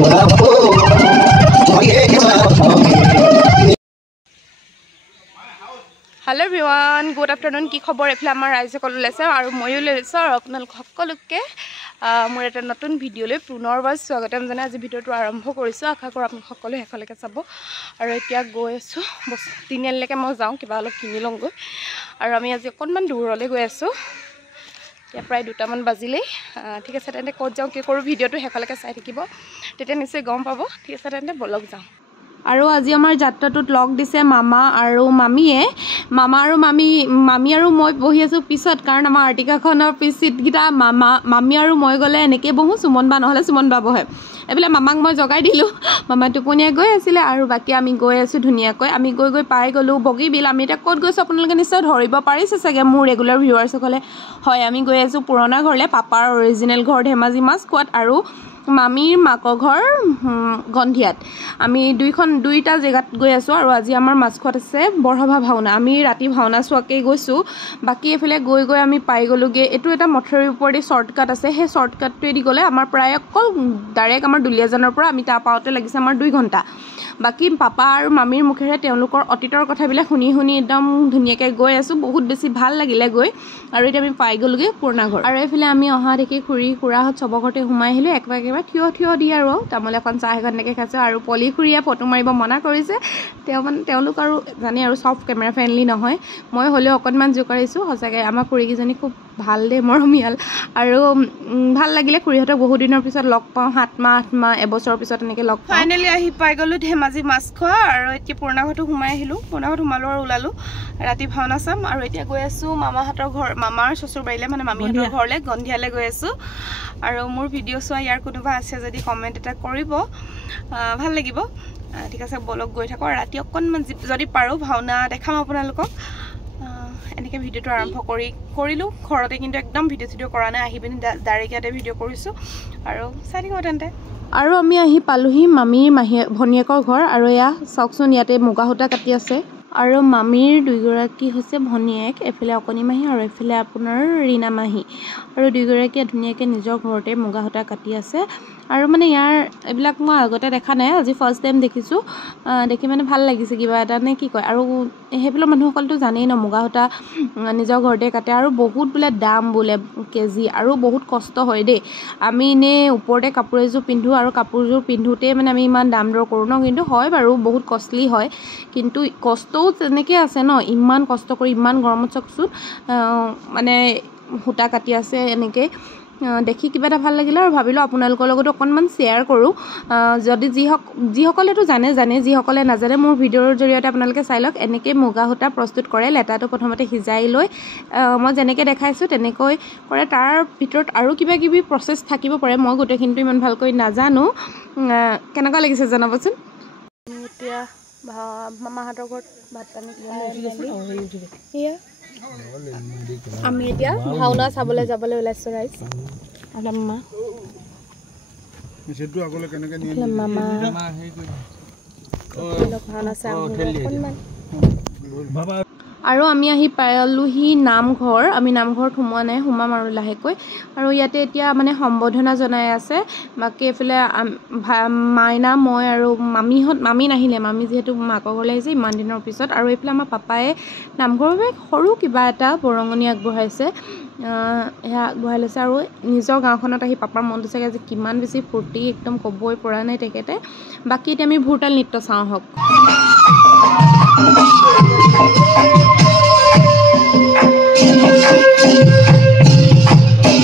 hello everyone good afternoon की खबर एफाले आमार राइजসকল ওলাইছে আৰু ময়ো লৈছো আৰু আপোনালোক সকলোকে মোৰ এটা নতুন ভিডিঅ'লৈ পুনৰবাৰ স্বাগতম জনাই আজি ভিডিঅ'টো আৰম্ভ কৰিছো আশা কৰো আপোনালোক সকলোৱে হেকলৈকে চাব আৰু এতিয়া গৈ আছো তিনিআলিলৈকে মই যাওঁ কিবা অলপ কিনি লওঁগৈ আৰু আমি আজি অকণমান দূৰলৈ গৈ আছো এতিয়া প্ৰায় 2টামান বাজিলেই ঠিক আছে তেন্তে ক'ত যাওঁ কি কৰোঁ ভিডিঅ'টো হেকলৈকে চাই থাকিব তেতিয়া নিশ্চয় গম পাব ঠিক আছে তেন্তে বলক যাওঁ আৰু আজি আমাৰ যাত্ৰাটোত লগ দিছে মামা আৰু মামীয়ে মামা আৰু মামী আৰু মই বহি আছো পিছত কাৰণ আমাৰ আৰ্টিকাখনৰ পিছ সিটগিটা মামী আৰু মই গ'লে এনেকৈ বহো সুমন বা নহ'লে সুমন বা বহে এইফালে মামাক মই জগাই দিলোঁ মামা টোপনিয়াই গৈ আছিলে আৰু বাকী আমি গৈ আছোঁ ধুনীয়াকৈ আমি গৈ পাই গ'লোঁ বগীবিল আমি এতিয়া ক'ত গৈছোঁ আপোনালোকে নিশ্চয় ধৰিব পাৰিছে চাগে মোৰ ৰেগুলাৰ ভিউৱাৰ্ছসকলে হয় আমি গৈ আছোঁ পুৰণা ঘৰলৈ পাপাৰ অৰিজিনেল ঘৰ ধেমাজি মাছখোৱাত আৰু মামীৰ মাকৰ ঘৰ গন্ধিয়াত আমি দুইটা জেগাত গৈ আছোঁ আৰু আজি আমাৰ মাছখোৱাত আছে বৰসভা ভাওনা আমি ৰাতি ভাওনা চোৱাকৈ গৈছোঁ বাকী এইফালে গৈ আমি পাই গ'লোগৈ এইটো এটা মথুৰিৰ ওপৰেদি শ্বৰ্টকাট আছে সেই শ্বৰ্টকাটটোৱেদি গ'লে আমাৰ প্ৰায় অকল ডাইৰেক্ট আমাৰ দুলীয়াজানৰ পৰা আমি তাৰ পাওঁতে লাগিছে আমাৰ 2 ঘণ্টা বাকী পাপা আৰু মামীৰ মুখেৰে তেওঁলোকৰ অতীতৰ কথাবিলাক শুনি একদম ধুনীয়াকৈ গৈ আছোঁ বহুত বেছি ভাল লাগিলে গৈ আৰু এতিয়া আমি পাই গ'লোগৈ পুৰণা ঘৰ আৰু এইফালে আমি অহা দেখি খুৰাহঁত চবৰ ঘৰতে সোমাই আহিলোঁ একেবাৰে থিয় দি আৰু তামোল এখন চাহ এখন এনেকৈ খাইছোঁ আৰু পলি খুৰীয়ে ফটো মাৰিব মনা কৰিছে তেওঁলোক আৰু জানে আৰু চব কেমেৰা ফ্ৰেণ্ডলি নহয় মই হ'লেও অকণমান জোকাৰিছোঁ সঁচাকৈ আমাৰ খুৰীকেইজনী খুব ভাল দেই মৰমীয়াল আৰু ভাল লাগিলে খুৰীহঁতক বহুত দিনৰ পিছত লগ পাওঁ 7 মাহ 8 মাহ এবছৰৰ পিছত এনেকৈ লগ পাওঁ ফাইনেলি আহি পাই গ'লোঁ ধেমাজি মাছখোৱা আৰু এতিয়া পুৰণা ঘৰটো সোমাই আহিলোঁ পুৰণা ঘৰত সোমালোঁ আৰু ওলালোঁ ৰাতি ভাওনা চাম আৰু এতিয়া গৈ আছোঁ মামাহঁতৰ ঘৰ মামাৰ শ্বশুৰ বাৰীলৈ মানে মামীহঁতৰ ঘৰলৈ গন্ধিয়ালৈ গৈ আছোঁ আৰু মোৰ ভিডিঅ' চোৱা ইয়াৰ কোনোবা আছে যদি কমেণ্ট এটা কৰিব ভাল লাগিব ঠিক আছে বলক গৈ থাকোঁ ৰাতি অকণমান যদি পাৰোঁ ভাওনা দেখাম আপোনালোকক এনেকৈ ভিডিঅ'টো আৰম্ভ কৰিলোঁ ঘৰতে কিন্তু একদম ভিডিঅ' কৰা নাই আহি পিনি ডাইৰেক্ট ইয়াতে ভিডিঅ' কৰিছোঁ আৰু চাই থাকিব তেন্তে আৰু আমি আহি পালোহি মামীৰ ভনীয়েকৰ ঘৰ আৰু এয়া চাওকচোন ইয়াতে মুগা সূতা কাটি আছে আৰু মামীৰ 2গৰাকী হৈছে ভনীয়েক এফালে অকণি মাহী আৰু এফালে আপোনাৰ ৰীণা মাহী আৰু 2গৰাকীয়ে ধুনীয়াকৈ নিজৰ ঘৰতে মুগা সূতা কাটি আছে আৰু মানে ইয়াৰ এইবিলাক মই আগতে দেখা নাই আজি ফাৰ্ষ্ট টাইম দেখিছোঁ দেখি মানে ভাল লাগিছে কিবা এটা নে কি কয় আৰু সেইফালৰ মানুহসকলতো জানেই ন মুগা সূতা নিজৰ ঘৰতে কাটে আৰু বহুত বোলে দাম বোলে কেজি আৰু বহুত কষ্ট হয় দেই আমি এনেই ওপৰতে কাপোৰ এযোৰ পিন্ধোঁ আৰু কাপোৰযোৰ পিন্ধোতেই মানে আমি ইমান দাম দৰ কৰোঁ ন কিন্তু হয় বাৰু বহুত কষ্টলি হয় কিন্তু কষ্টও তেনেকৈ আছে ন ইমান কষ্ট কৰি ইমান গৰমত চাওকচোন মানে সূতা কাটি আছে এনেকৈ দেখি কিবা এটা ভাল লাগিলে আৰু ভাবিলোঁ আপোনালোকৰ লগতো অকণমান শ্বেয়াৰ কৰোঁ যদি যিসকলেতো জানে যিসকলে নাজানে মোৰ ভিডিঅ'ৰ জৰিয়তে আপোনালোকে চাই লওক এনেকৈ মুগা সূতা প্ৰস্তুত কৰে লেটাটো প্ৰথমতে সিজাই লৈ মই যেনেকৈ দেখাইছোঁ তেনেকৈ কৰে তাৰ ভিতৰত আৰু কিবা কিবি প্ৰচেছ থাকিব পাৰে মই গোটেইখিনিতো ইমান ভালকৈ নাজানো কেনেকুৱা লাগিছে জনাবচোন এতিয়া মামাহঁতৰ ঘৰত ভাত পানী খাই আমি এতিয়া ভাওনা চাবলৈ যাবলৈ ওলাইছোঁ ৰাইজ মামা ভাওনা চাই আৰু আমি আহি পালোহি নামঘৰ আমি নামঘৰত সোমোৱা নাই সোমাম আৰু লাহেকৈ আৰু ইয়াতে এতিয়া মানে সম্বোধনা জনাই আছে বাকী এইফালে মাইনা মই আৰু মামী নাহিলে মামী যিহেতু মাকৰ ঘৰলৈ আহিছে ইমান দিনৰ পিছত আৰু এইফালে আমাৰ পাপায়ে নামঘৰৰ বাবে সৰু কিবা এটা বৰঙণি আগবঢ়াইছে সেয়া আগবঢ়াই লৈছে আৰু নিজৰ গাঁওখনত আহি পাপাৰ মনটো চাগে আজি কিমান বেছি ফূৰ্তি একদম ক'বই পৰা নাই তেখেতে বাকী এতিয়া আমি ভোৰতাল নৃত্য চাওঁ হওক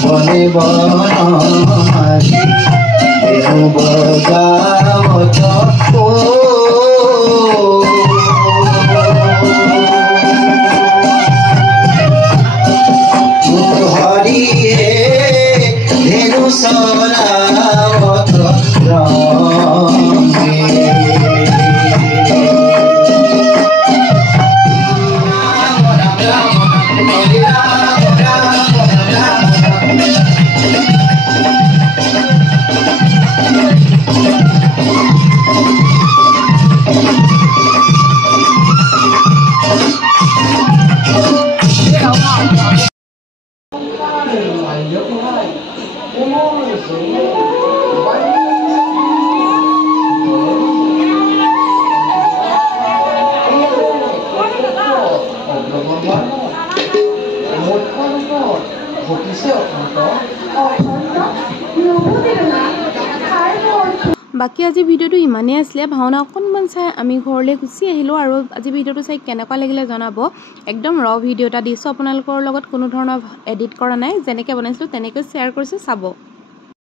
বনে বনাই হরিয়ে ধেনু সরাবত বাকী আজি ভিডিঅ'টো ইমানেই আছিলে ভাওনা অকণমান চাই আমি ঘৰলৈ গুচি আহিলোঁ আৰু আজি ভিডিঅ'টো চাই কেনেকুৱা লাগিলে জনাব একদম ৰ ভিডিঅ' এটা দিছোঁ আপোনালোকৰ লগত কোনো ধৰণৰ এডিট কৰা নাই যেনেকৈ বনাইছিলোঁ তেনেকৈ শ্বেয়াৰ কৰিছোঁ চাব